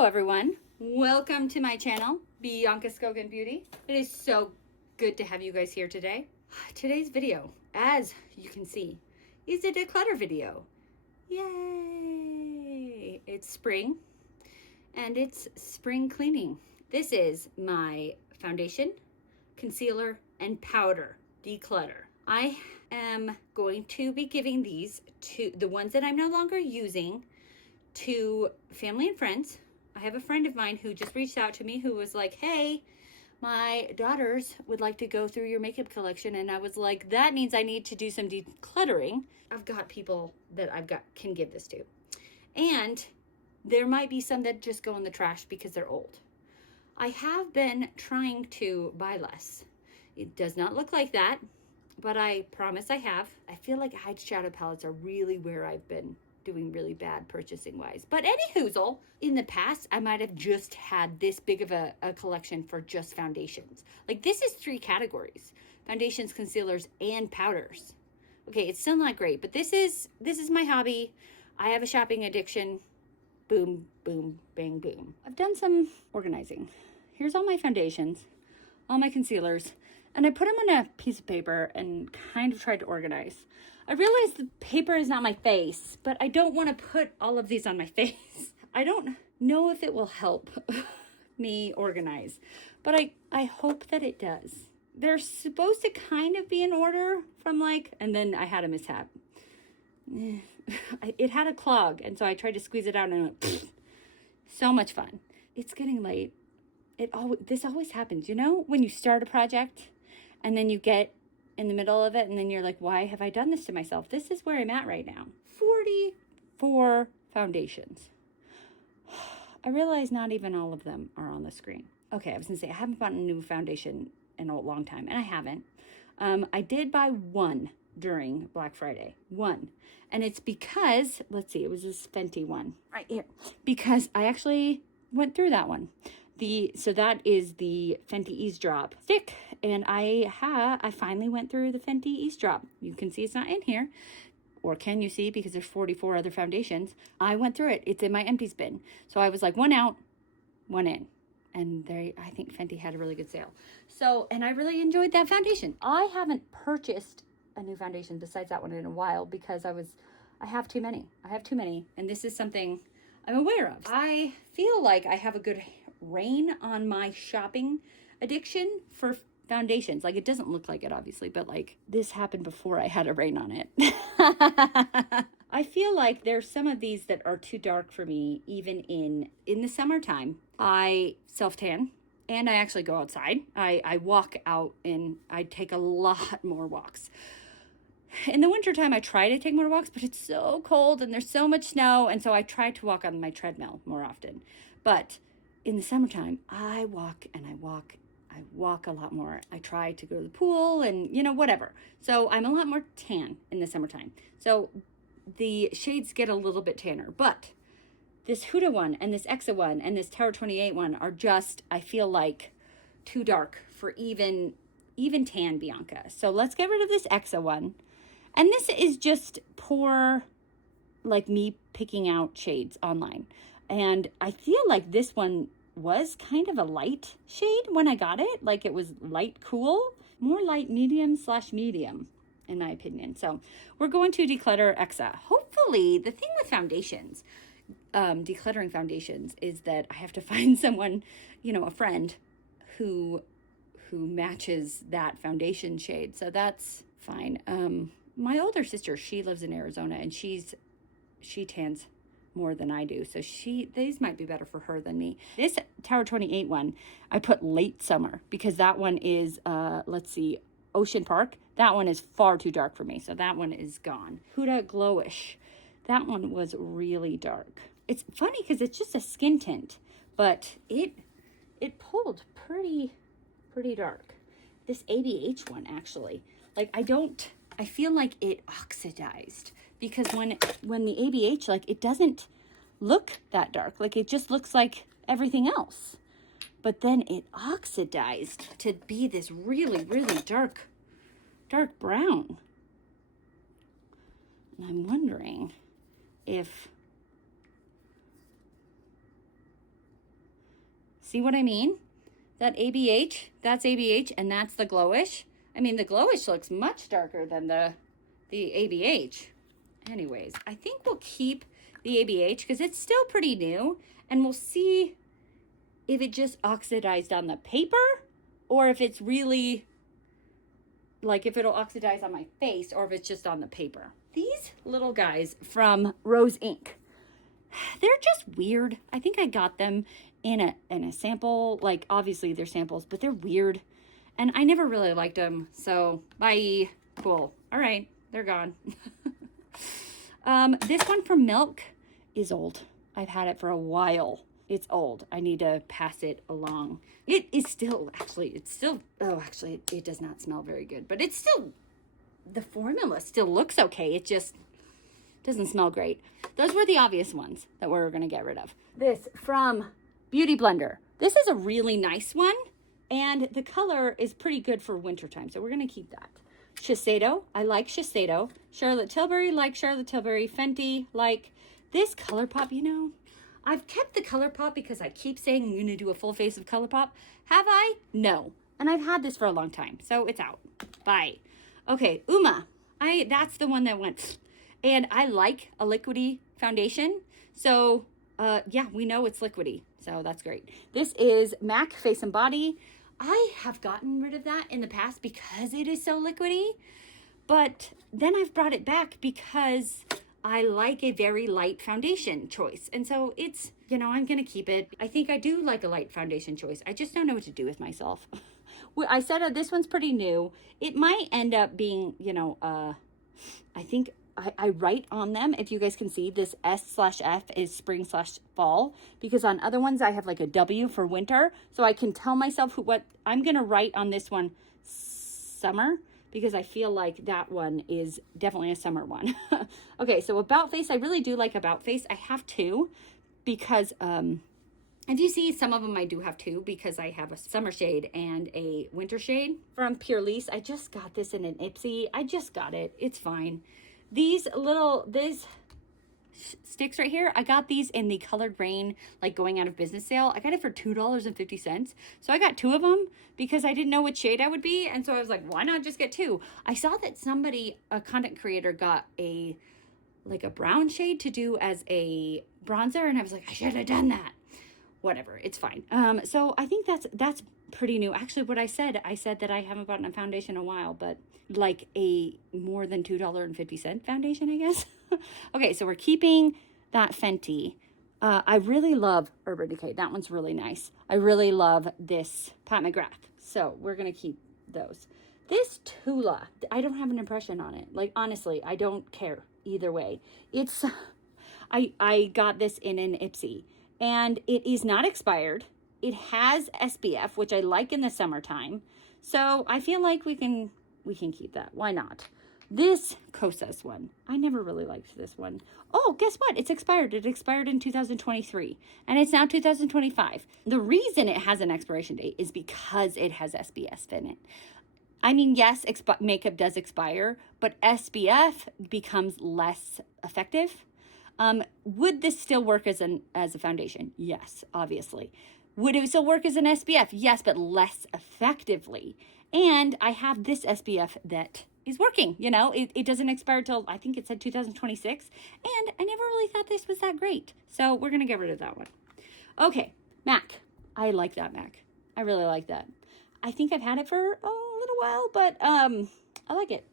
Hello everyone, welcome to my channel, BIANCASKOGENBEAUTY. It is so good to have you guys here today. Today's video, as you can see, is a declutter video. Yay! It's spring and it's spring cleaning. This is my foundation, concealer, and powder declutter. I am going to be giving these to the ones that I'm no longer using to family and friends. I have a friend of mine who just reached out to me who was like, hey, my daughters would like to go through your makeup collection. And I was like, that means I need to do some decluttering. I've got people that can give this to. And there might be some that just go in the trash because they're old. I have been trying to buy less. It does not look like that, but I promise I have. I feel like eyeshadow palettes are really where I've been doing really bad purchasing wise. But anywhoozle, in the past, I might have just had this big of a collection for just foundations. Like this is 3 categories: foundations, concealers, and powders. Okay, it's still not great, but this is my hobby. I have a shopping addiction. Boom, boom, bang, boom. I've done some organizing. Here's all my foundations, all my concealers, and I put them on a piece of paper and kind of tried to organize. I realized the paper is not my face, but I don't want to put all of these on my face. I don't know if it will help me organize, but I hope that it does. They're supposed to kind of be in order from like, and then I had a mishap. It had a clog, and so I tried to squeeze it out and it went, pfft. So much fun. It's getting late. This always happens, you know, when you start a project and then you get in the middle of it and then you're like, why have I done this to myself? This is where I'm at right now. 44 foundations. I realize not even all of them are on the screen. Okay, I was gonna say I haven't bought a new foundation in a long time, and I haven't. I did buy one during Black Friday, one. And it's because, let's see, it was this Fenty one right here, because I actually went through that one. So that is the Fenty Eavesdrop stick, and I finally went through the Fenty Eavesdrop. You can see it's not in here, or can you see, because there's 44 other foundations. I went through it. It's in my empties bin. So I was like, one out, one in. And I think Fenty had a really good sale. So, and I really enjoyed that foundation. I haven't purchased a new foundation besides that one in a while because I have too many. And this is something I'm aware of. I feel like I have a good rein on my shopping addiction for foundations. Like, it doesn't look like it, obviously, but like this happened before I had a rein on it. I feel like there's some of these that are too dark for me, even in the summertime. I self-tan and I actually go outside. I walk out and I take a lot more walks. In the wintertime, I try to take more walks, but it's so cold and there's so much snow. And so I try to walk on my treadmill more often. But in the summertime, I walk and I walk. I walk a lot more. I try to go to the pool and, you know, whatever. So I'm a lot more tan in the summertime. So the shades get a little bit tanner. But this Huda one and this Exa one and this Tower 28 one are just, I feel like, too dark for even tan Bianca. So let's get rid of this Exa one. And this is just poor, like me picking out shades online. And I feel like this one was kind of a light shade when I got it. Like it was light cool, more light medium/medium in my opinion. So we're going to declutter Exa. Hopefully, the thing with foundations, decluttering foundations, is that I have to find someone, you know, a friend who matches that foundation shade. So that's fine. My older sister, she lives in Arizona and she tans more than I do. So these might be better for her than me. This Tower 28 one, I put late summer because that one is, let's see, Ocean Park. That one is far too dark for me. So that one is gone. Huda Glowish. That one was really dark. It's funny because it's just a skin tint, but it pulled pretty dark. This ABH one, actually, like I feel like it oxidized. Because when the ABH, like, it doesn't look that dark. Like, it just looks like everything else. But then it oxidized to be this really, really dark brown. And I'm wondering if See what I mean? That ABH, that's ABH, and that's the Glowish. I mean, the Glowish looks much darker than the ABH. Anyways, I think we'll keep the ABH because it's still pretty new, and we'll see if it just oxidized on the paper or if it's really, like if it'll oxidize on my face or if it's just on the paper. These little guys from Rose Ink, they're just weird. I think I got them in a sample. Like, obviously they're samples, but they're weird. And I never really liked them. So, bye. Cool. All right. They're gone. This one from Milk is old. I've had it for a while. It's old. I need to pass it along. It is still, actually, it does not smell very good. But it's still, the formula still looks okay. It just doesn't smell great. Those were the obvious ones that we're going to get rid of. This from Beauty Blender. This is a really nice one. And the color is pretty good for wintertime. So we're going to keep that. Shiseido. I like Shiseido. Charlotte Tilbury. Like Charlotte Tilbury. Fenty. Like this ColourPop, you know. I've kept the ColourPop because I keep saying I'm going to do a full face of ColourPop. Have I? No. And I've had this for a long time. So it's out. Bye. Okay. Uma. That's the one that went. And I like a liquidy foundation. So, yeah, we know it's liquidy. So that's great. This is MAC Face and Body. I have gotten rid of that in the past because it is so liquidy. But then I've brought it back because I like a very light foundation choice. And so it's, you know, I'm going to keep it. I think I do like a light foundation choice. I just don't know what to do with myself. I said this one's pretty new. It might end up being, you know, I think I write on them, if you guys can see, this S/F is spring/fall, because on other ones I have like a W for winter, so I can tell myself what I'm going to write on this one, summer, because I feel like that one is definitely a summer one. Okay, so About Face, I really do like About Face. I have two, because if you see, some of them I do have two, because I have a summer shade and a winter shade from Pure Lease. I just got this in an Ipsy. I just got it. It's fine. These sticks right here, I got these in the Colored Rain, like going out of business sale. I got it for $2.50. So I got two of them because I didn't know which shade I would be. And so I was like, why not just get two? I saw that somebody, a content creator, got a brown shade to do as a bronzer. And I was like, I should have done that. Whatever, it's fine. So I think that's pretty new. Actually, what I said that I haven't bought a foundation in a while, but like a more than $2.50 foundation, I guess. Okay, so we're keeping that Fenty. I really love Urban Decay. That one's really nice. I really love this Pat McGrath. So we're gonna keep those. This Tula, I don't have an impression on it. Like, honestly, I don't care either way. It's, I got this in an Ipsy. And it is not expired. It has SPF, which I like in the summertime. So I feel like we can keep that. Why not? This Kosas one, I never really liked this one. Oh, guess what? It's expired. It expired in 2023. And it's now 2025. The reason it has an expiration date is because it has SPF in it. I mean, yes, makeup does expire, but SPF becomes less effective. Would this still work as a foundation? Yes, obviously. Would it still work as an SPF? Yes, but less effectively. And I have this SPF that is working, you know, it doesn't expire till, I think it said 2026. And I never really thought this was that great. So we're going to get rid of that one. Okay, MAC. I like that MAC. I really like that. I think I've had it for a little while, but I like it.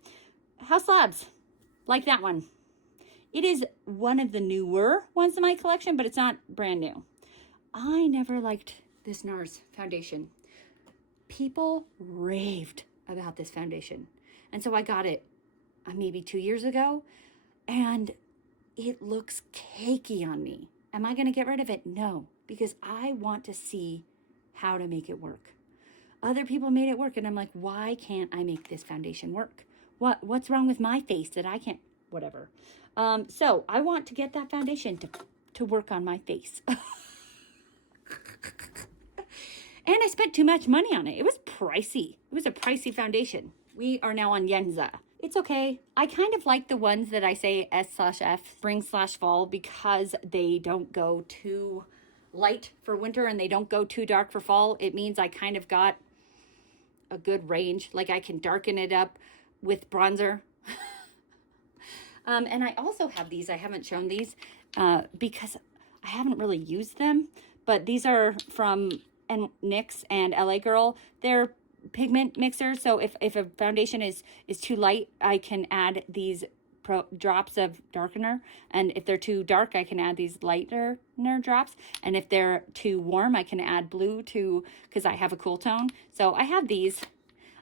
House Labs. Like that one. It is one of the newer ones in my collection, but it's not brand new. I never liked this NARS foundation. People raved about this foundation. And so I got it maybe 2 years ago, and it looks cakey on me. Am I going to get rid of it? No, because I want to see how to make it work. Other people made it work, and I'm like, why can't I make this foundation work? What's wrong with my face that I can't? Whatever. So I want to get that foundation to work on my face. And I spent too much money on it. It was pricey. It was a pricey foundation. We are now on Yenza. It's okay. I kind of like the ones that I say S/F, spring/fall, because they don't go too light for winter and they don't go too dark for fall, it means I kind of got a good range. Like I can darken it up with bronzer. And I also have these. I haven't shown these because I haven't really used them. But these are from NYX and LA Girl. They're pigment mixers. So if a foundation is too light, I can add these drops of darkener. And if they're too dark, I can add these lighter drops. And if they're too warm, I can add blue because I have a cool tone. So I have these.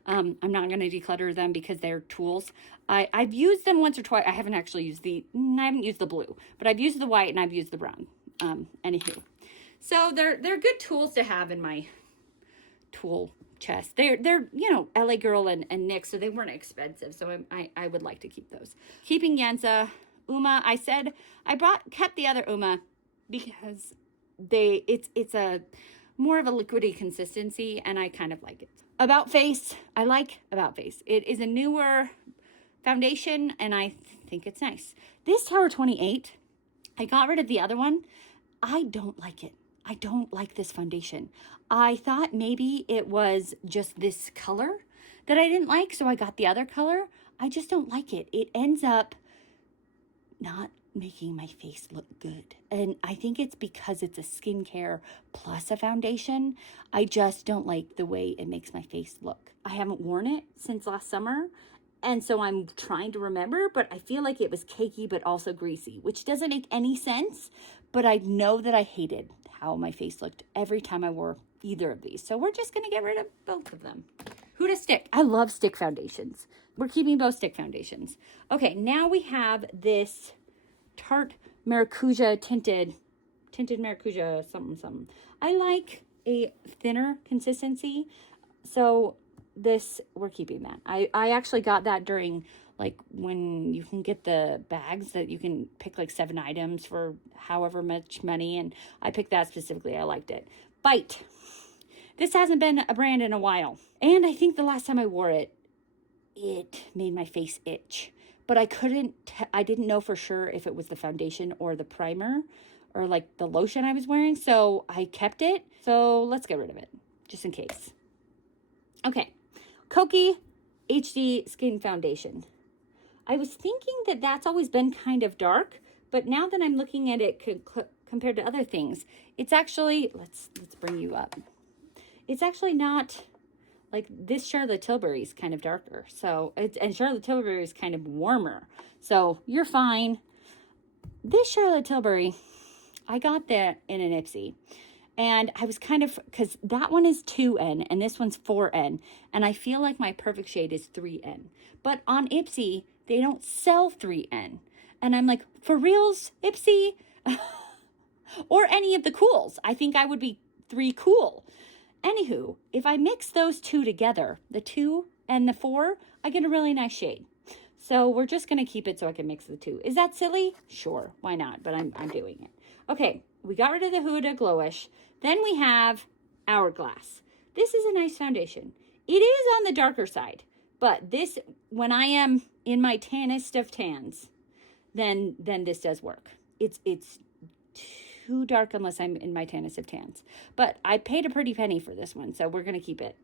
I'm not going to declutter them because they're tools. I've used them once or twice. I haven't actually used I haven't used the blue, but I've used the white and I've used the brown. Anywho. So they're good tools to have in my tool chest. They're you know, LA Girl and NYX, so they weren't expensive. So I would like to keep those. Keeping Yensa, Uma, I said I kept the other Uma because it's a more of a liquidy consistency and I kind of like it. About Face, I like About Face. It is a newer foundation and I think it's nice. This Tower 28, I got rid of the other one. I don't like it. I don't like this foundation. I thought maybe it was just this color that I didn't like, so I got the other color. I just don't like it. It ends up not making my face look good. And I think it's because it's a skincare plus a foundation. I just don't like the way it makes my face look. I haven't worn it since last summer. And so I'm trying to remember, but I feel like it was cakey, but also greasy, which doesn't make any sense. But I know that I hated how my face looked every time I wore either of these. So we're just going to get rid of both of them. Who to stick? I love stick foundations. We're keeping both stick foundations. Okay, now we have this Tarte Maracuja tinted Maracuja something. I like a thinner consistency. So this, we're keeping that. I actually got that during like when you can get the bags that you can pick like 7 items for however much money. And I picked that specifically. I liked it. Bite. This hasn't been a brand in a while. And I think the last time I wore it, it made my face itch. But I didn't know for sure if it was the foundation or the primer or like the lotion I was wearing. So I kept it. So let's get rid of it just in case. Okay. Kokie HD Skin Foundation. I was thinking that that's always been kind of dark, but now that I'm looking at it compared to other things, it's actually, let's bring you up. It's actually not like this. Charlotte Tilbury is kind of darker. So and Charlotte Tilbury is kind of warmer. So you're fine. This Charlotte Tilbury, I got that in an Ipsy. And I was kind of, because that one is 2N and this one's 4N. And I feel like my perfect shade is 3N. But on Ipsy, they don't sell 3N. And I'm like, for reals, Ipsy? Or any of the cools. I think I would be 3 cool. Anywho, if I mix those two together, the 2 and the 4, I get a really nice shade. So we're just going to keep it so I can mix the 2. Is that silly? Sure, why not? But I'm doing it. Okay, we got rid of the Huda Glowish. Then we have Hourglass. This is a nice foundation. It is on the darker side, but this, when I am in my tannest of tans, then this does work. It's too dark unless I'm in my tannest of tans. But I paid a pretty penny for this one, so we're going to keep it.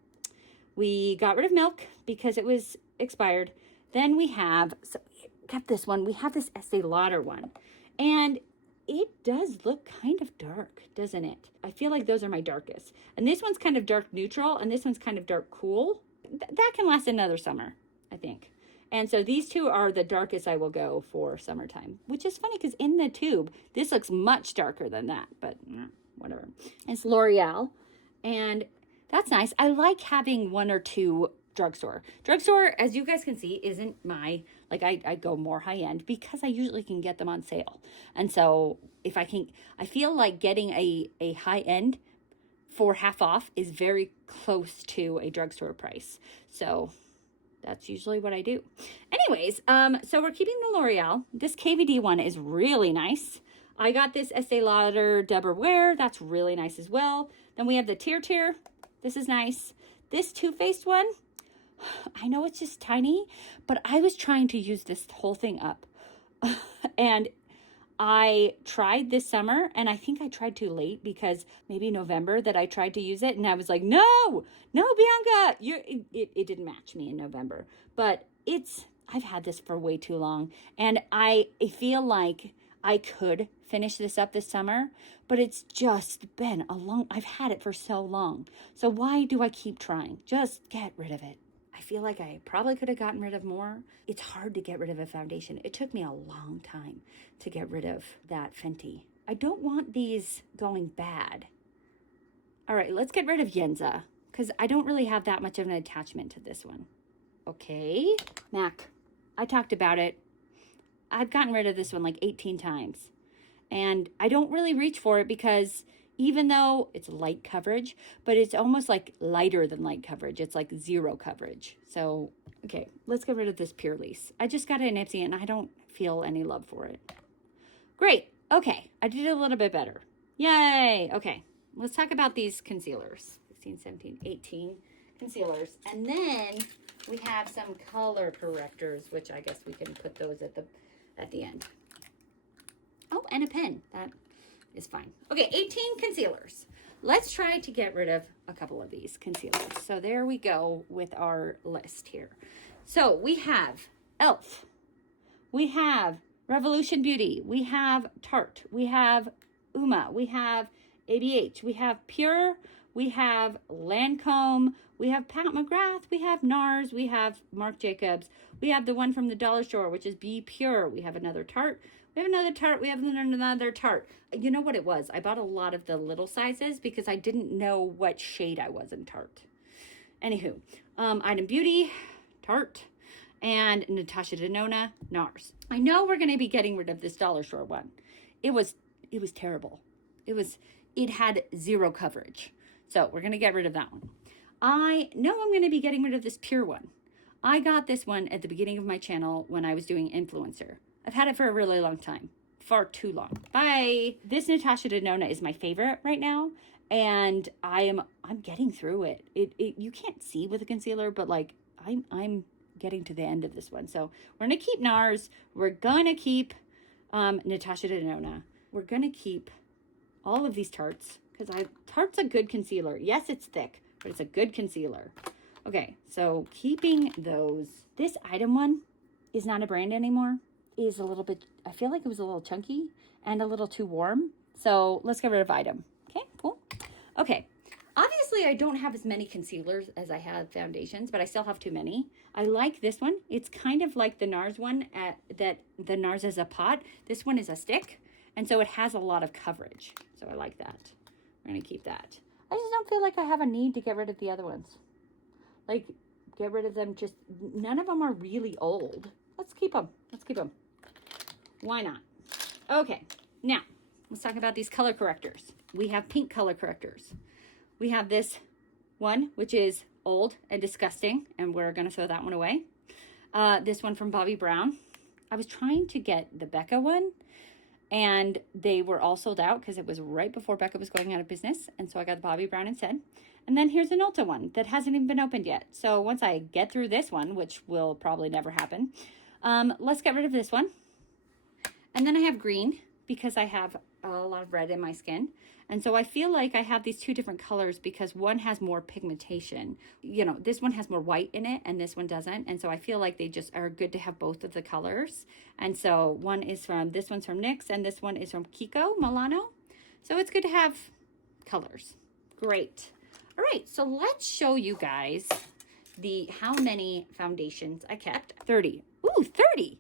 We got rid of Milk because it was expired. Then we have, so we got this one. We have this Estee Lauder one. And it does look kind of dark, doesn't it? I feel like those are my darkest. And this one's kind of dark neutral, and this one's kind of dark cool. That can last another summer, I think. And so these two are the darkest I will go for summertime, which is funny because in the tube, this looks much darker than that, but whatever. It's L'Oreal, and that's nice. I like having 1 or 2 drugstore. Drugstore, as you guys can see, isn't my, like I go more high end because I usually can get them on sale. And so if I can, I feel like getting a high end for half off is very close to a drugstore price. So that's usually what I do. Anyways, so we're keeping the L'Oreal. This KVD one is really nice. I got this Estee Lauder Double Wear. That's really nice as well. Then we have the Tear. This is nice. This Too Faced one, I know it's just tiny, but I was trying to use this whole thing up. And I tried this summer, and I think I tried too late because maybe November that I tried to use it, and I was like, no, Bianca, it didn't match me in November. But I've had this for way too long, and I feel like I could finish this up this summer, but it's just been I've had it for so long. So why do I keep trying? Just get rid of it. I feel like I probably could have gotten rid of more. It's hard to get rid of a foundation. It took me a long time to get rid of that Fenty. I don't want these going bad. All right, let's get rid of Yenza because I don't really have that much of an attachment to this one. Okay, MAC. I talked about it. I've gotten rid of this one like 18 times. And I don't really reach for it because even though it's light coverage, but it's almost like lighter than light coverage. It's like zero coverage. So, okay, let's get rid of this Pure Lease. I just got it in Ipsy and I don't feel any love for it. Great. Okay, I did a little bit better. Yay. Okay, let's talk about these concealers. 16, 17, 18 concealers. And then we have some color correctors, which I guess we can put those at the end. Oh, and a pen. That is fine. Okay, 18 concealers. Let's try to get rid of a couple of these concealers. So there we go with our list here. So we have e.l.f. We have Revolution Beauty. We have Tarte. We have Uma. We have ABH. We have Pure. We have Lancome. We have Pat McGrath. We have NARS. We have Marc Jacobs. We have the one from the dollar store, which is Be Pure. We have another Tarte. We have another Tarte. We have another Tarte. You know what it was? I bought a lot of the little sizes because I didn't know what shade I was in Tarte. Anywho, Item Beauty, Tarte, and Natasha Denona, NARS. I know we're going to be getting rid of this dollar store one. It was terrible. It had zero coverage. So we're going to get rid of that one. I know I'm going to be getting rid of this Pure one. I got this one at the beginning of my channel when I was doing influencer. I've had it for a really long time. Far too long. Bye. This Natasha Denona is my favorite right now. And I'm getting through it. You can't see with a concealer, but like I'm getting to the end of this one. So we're going to keep NARS. We're going to keep Natasha Denona. We're going to keep all of these Tartes because Tarte's a good concealer. Yes, it's thick, but it's a good concealer. Okay, so keeping those. This Item one is not a brand anymore. Is a little bit, I feel like it was a little chunky and a little too warm. So let's get rid of Item. Okay, cool. Okay, obviously I don't have as many concealers as I have foundations, but I still have too many. I like this one. It's kind of like the NARS one, that the NARS is a pot. This one is a stick, and so it has a lot of coverage. So I like that. We're gonna keep that. I just don't feel like I have a need to get rid of the other ones. Like, get rid of them. Just none of them are really old. Let's keep them. Let's keep them. Why not? Okay, now let's talk about these color correctors. We have pink color correctors. We have this one, which is old and disgusting, and we're going to throw that one away. This one from Bobbi Brown. I was trying to get the Becca one, and they were all sold out because it was right before Becca was going out of business, and so I got the Bobbi Brown instead. And then here's an Ulta one that hasn't even been opened yet. So once I get through this one, which will probably never happen, let's get rid of this one. And then I have green because I have a lot of red in my skin. And so I feel like I have these two different colors because one has more pigmentation. You know, this one has more white in it and this one doesn't. And so I feel like they just are good to have both of the colors. And so this one's from NYX and this one is from Kiko Milano. So it's good to have colors. Great. All right, so let's show you guys how many foundations I kept. 30. Ooh, 30.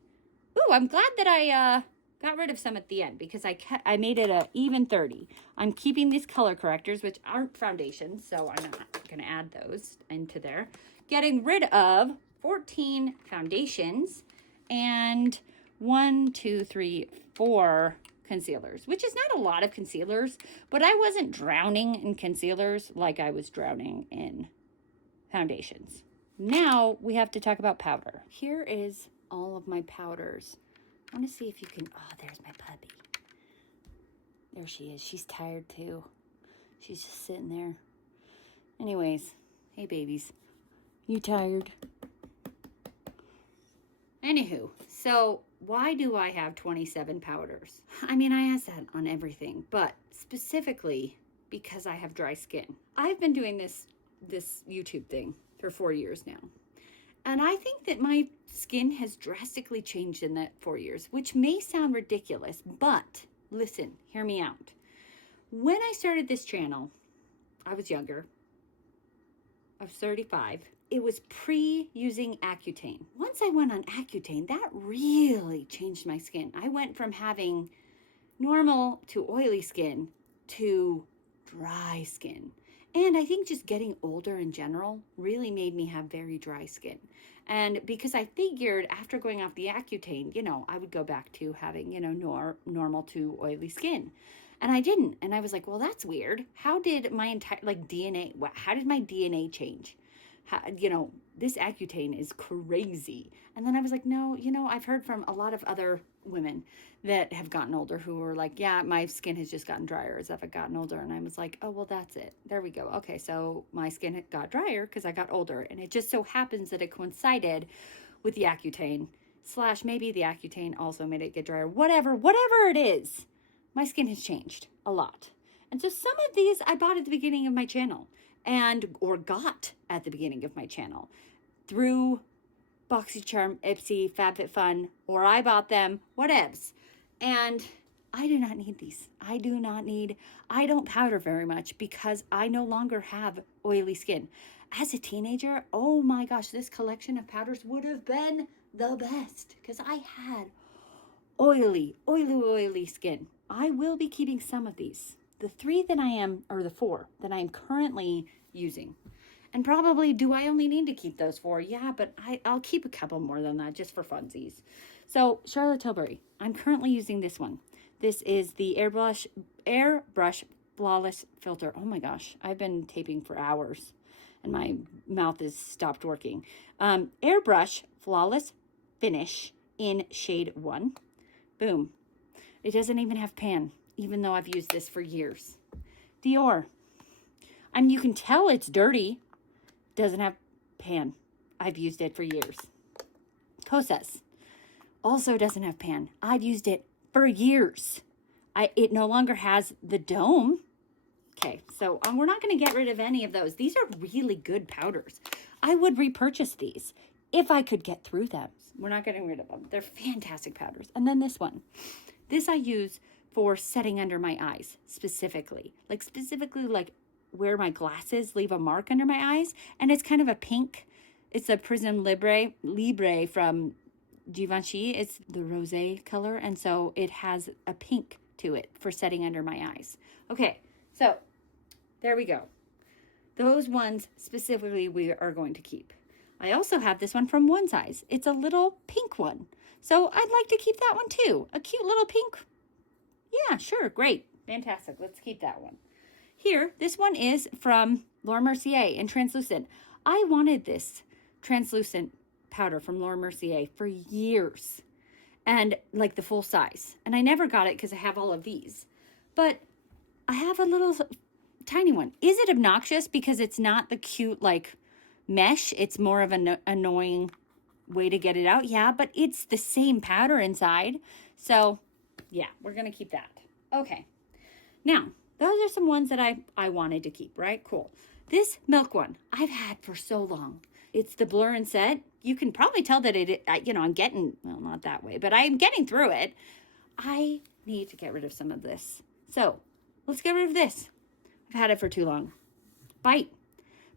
Ooh, I'm glad that I got rid of some at the end because I made it a even 30. I'm keeping these color correctors, which aren't foundations, so I'm not going to add those into there. Getting rid of 14 foundations and 4 concealers, which is not a lot of concealers, but I wasn't drowning in concealers like I was drowning in foundations. Now we have to talk about powder. Here is all of my powders. I want to see if you can, oh, there's my puppy. There she is. She's tired too. She's just sitting there. Anyways, hey babies, you tired? Anywho, so why do I have 27 powders? I mean, I ask that on everything, but specifically because I have dry skin. I've been doing this YouTube thing for 4 years now. And I think that my skin has drastically changed in that 4 years, which may sound ridiculous, but listen, hear me out. When I started this channel, I was younger. I was 35. It was pre-using Accutane. Once I went on Accutane, that really changed my skin. I went from having normal to oily skin to dry skin. And I think just getting older in general really made me have very dry skin. And because I figured after going off the Accutane, I would go back to having, normal to oily skin. And I didn't. And I was like, well, that's weird. How did my entire, DNA, how did my DNA change? This Accutane is crazy. And then I was like, no, I've heard from a lot of other women that have gotten older who were like, yeah, my skin has just gotten drier as I've gotten older. And I was like, oh, well, that's it. There we go. Okay, so my skin got drier because I got older. And it just so happens that it coincided with the Accutane / maybe the Accutane also made it get drier. Whatever it is, my skin has changed a lot. And so some of these I bought at the beginning of my channel or got at the beginning of my channel through BoxyCharm, Ipsy, FabFitFun, or I bought them, whatevs. And I do not need these. I don't powder very much because I no longer have oily skin. As a teenager, oh my gosh, this collection of powders would have been the best because I had oily skin. I will be keeping some of these. The 4 that I am currently using. And probably, do I only need to keep those 4? Yeah, but I'll keep a couple more than that just for funsies. So, Charlotte Tilbury, I'm currently using this one. This is the Airbrush Flawless Filter. Oh my gosh, I've been taping for hours and my mouth has stopped working. Airbrush Flawless Finish in shade 1. Boom. It doesn't even have pan, even though I've used this for years. Dior. I mean, you can tell it's dirty. Doesn't have pan. I've used it for years. Kosas. Also doesn't have pan. I've used it for years. It no longer has the dome. Okay, so we're not going to get rid of any of those. These are really good powders. I would repurchase these if I could get through them. We're not getting rid of them. They're fantastic powders. And then this one. This I use for setting under my eyes specifically. Like where my glasses leave a mark under my eyes. And it's kind of a pink. It's a Prism Libre from Givenchy. It's the rosé color. And so it has a pink to it for setting under my eyes. Okay, so there we go. Those ones specifically we are going to keep. I also have this one from One Size. It's a little pink one. So I'd like to keep that one too. A cute little pink. Yeah, sure, great. Fantastic. Let's keep that one. Here, this one is from Laura Mercier in translucent. I wanted this translucent powder from Laura Mercier for years. And like the full size. And I never got it because I have all of these. But I have a little tiny one. Is it obnoxious because it's not the cute like mesh? It's more of an annoying way to get it out. Yeah, but it's the same powder inside. So yeah, we're going to keep that. Okay. Now, those are some ones that I wanted to keep, right? Cool. This milk one I've had for so long. It's the Blur and Set. You can probably tell that I'm getting, well, not that way, but I'm getting through it. I need to get rid of some of this. So let's get rid of this. I've had it for too long. Bite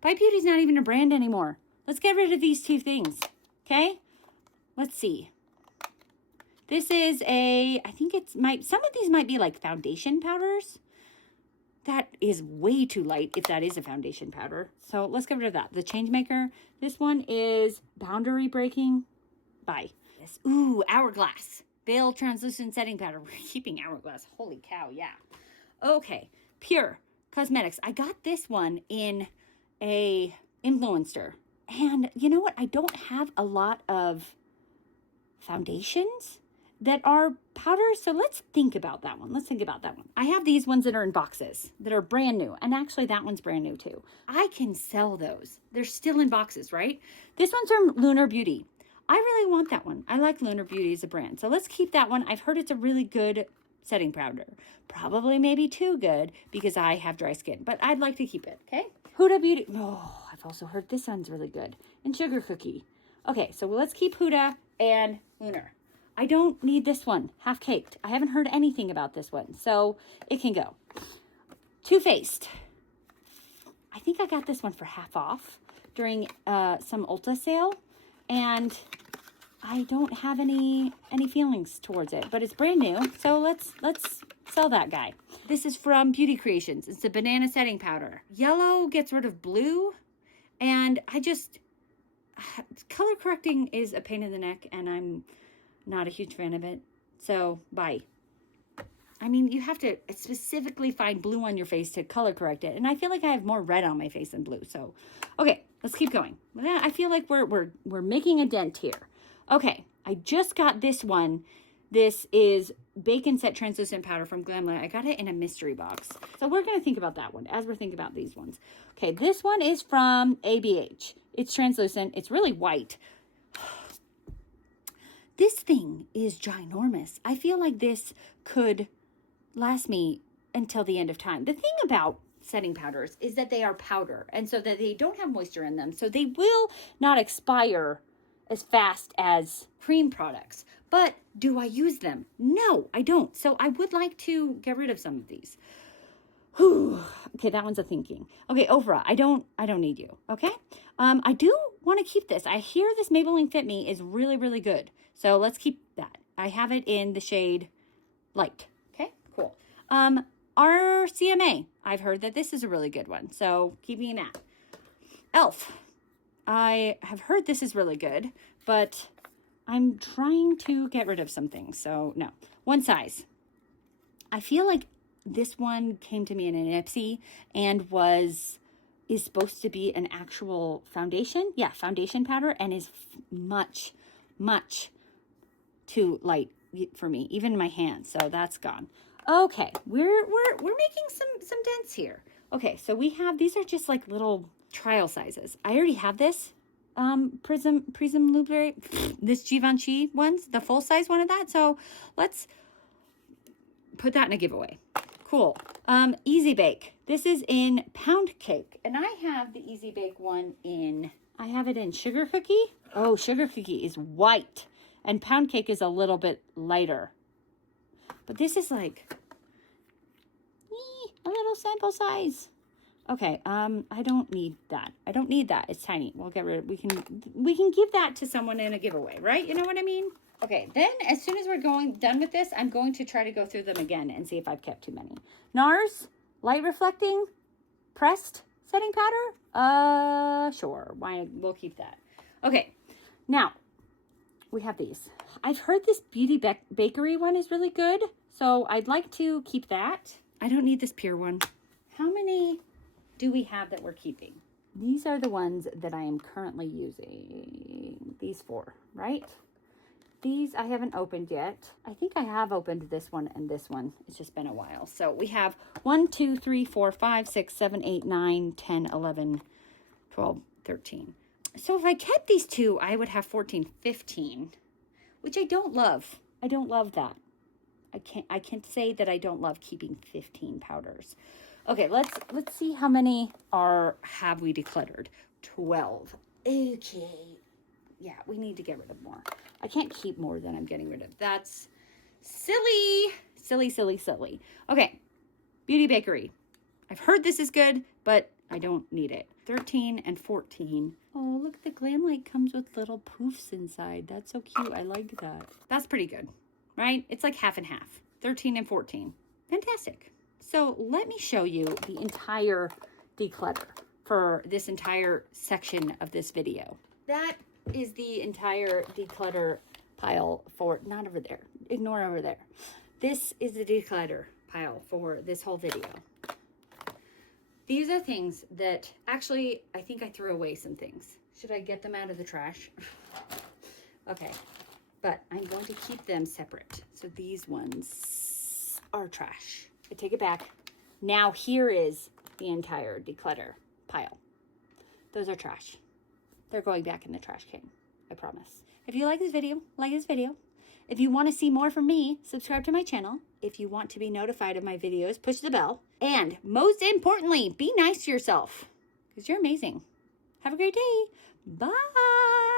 Beauty's not even a brand anymore. Let's get rid of these 2 things. Okay? Let's see. This is I think some of these might be like foundation powders. That is way too light if that is a foundation powder. So let's get rid of that. The Changemaker. This one is Boundary Breaking. Bye. Yes. Ooh, Hourglass. Veil Translucent Setting Powder. We're keeping Hourglass. Holy cow, yeah. Okay. Pure Cosmetics. I got this one in a influencer. And you know what? I don't have a lot of foundations that are powders. So let's think about that one. I have these ones that are in boxes that are brand new. And actually that one's brand new too. I can sell those. They're still in boxes, right? This one's from Lunar Beauty. I really want that one. I like Lunar Beauty as a brand. So let's keep that one. I've heard it's a really good setting powder. Probably maybe too good because I have dry skin, but I'd like to keep it, okay? Huda Beauty. Oh, I've also heard this one's really good. And Sugar Cookie. Okay, so let's keep Huda and Lunar. I don't need this one, Half Caked. I haven't heard anything about this one, so it can go. Too Faced. I think I got this one for half off during some Ulta sale, and I don't have any feelings towards it, but it's brand new, so let's sell that guy. This is from Beauty Creations. It's a banana setting powder. Yellow gets rid of blue, and color correcting is a pain in the neck, and I'm not a huge fan of it, so bye. I mean, you have to specifically find blue on your face to color correct it, and I feel like I have more red on my face than blue, so okay, let's keep going. I feel like we're making a dent here. Okay, I just got this one. This is Bacon Set Translucent Powder from Glamla. I got it in a mystery box. So we're going to think about that one as we're thinking about these ones. Okay, this one is from ABH. It's translucent. It's really white. This thing is ginormous. I feel like this could last me until the end of time. The thing about setting powders is that they are powder, and so that they don't have moisture in them. So they will not expire as fast as cream products. But do I use them? No, I don't. So I would like to get rid of some of these. Whew. Okay, that one's a thinking. Okay, Ofra, I don't need you. Okay. I do want to keep this. I hear this Maybelline Fit Me is really, really good. So let's keep that. I have it in the shade Light. Okay, cool. Our CMA, I've heard that this is a really good one. So keeping that. Elf. I have heard this is really good, but I'm trying to get rid of some things. So no. One Size. I feel like this one came to me in an Ipsy and is supposed to be an actual foundation. Yeah, foundation powder, and is much, much too light for me, even in my hands. So that's gone. Okay, we're making some dents here. Okay, so we have, these are just like little trial sizes. I already have this Prism Blueberry, this Givenchy ones, the full size one of that. So let's put that in a giveaway. Cool. Easy Bake. This is in Pound Cake, and I have the Easy Bake one I have it in Sugar Cookie. Oh, Sugar Cookie is white, and Pound Cake is a little bit lighter. But this is like a little sample size. Okay, I don't need that. I don't need that. It's tiny. We'll get rid of it. We can give that to someone in a giveaway, right? You know what I mean? Okay, then as soon as we're done with this, I'm going to try to go through them again and see if I've kept too many. NARS, Light Reflecting, Pressed Setting Powder. Sure. We'll keep that. Okay, now we have these. I've heard this Beauty Bakery one is really good, so I'd like to keep that. I don't need this Pure one. How many do we have that we're keeping? These are the ones that I am currently using. These 4, right? These I haven't opened yet. I think I have opened this one and this one. It's just been a while. So we have 1, 2, 3, 4, 5, 6, 7, 8, 9, 10, 11, 12, 13. So if I kept these 2, I would have 14, 15, which I don't love. I don't love that. I can't say that I don't love keeping 15 powders. Okay, let's see how many have we decluttered. 12. Okay. Yeah, we need to get rid of more. I can't keep more than I'm getting rid of. That's silly. Silly, silly, silly. Okay, Beauty Bakery. I've heard this is good, but I don't need it. 13 and 14. Oh, look, the Glam Light comes with little poofs inside. That's so cute. I like that. That's pretty good, right? It's like half and half. 13 and 14. Fantastic. So let me show you the entire declutter for this entire section of this video. That is the entire declutter pile for, not over there, ignore over there. This is the declutter pile for this whole video. These are things that, actually, I think I threw away some things. Should I get them out of the trash? Okay, but I'm going to keep them separate. So these ones are trash. I take it back. Now here is the entire declutter pile. Those are trash. They're going back in the trash can. I promise. If you like this video, like this video. If you want to see more from me, subscribe to my channel. If you want to be notified of my videos, push the bell. And most importantly, be nice to yourself because you're amazing. Have a great day. Bye.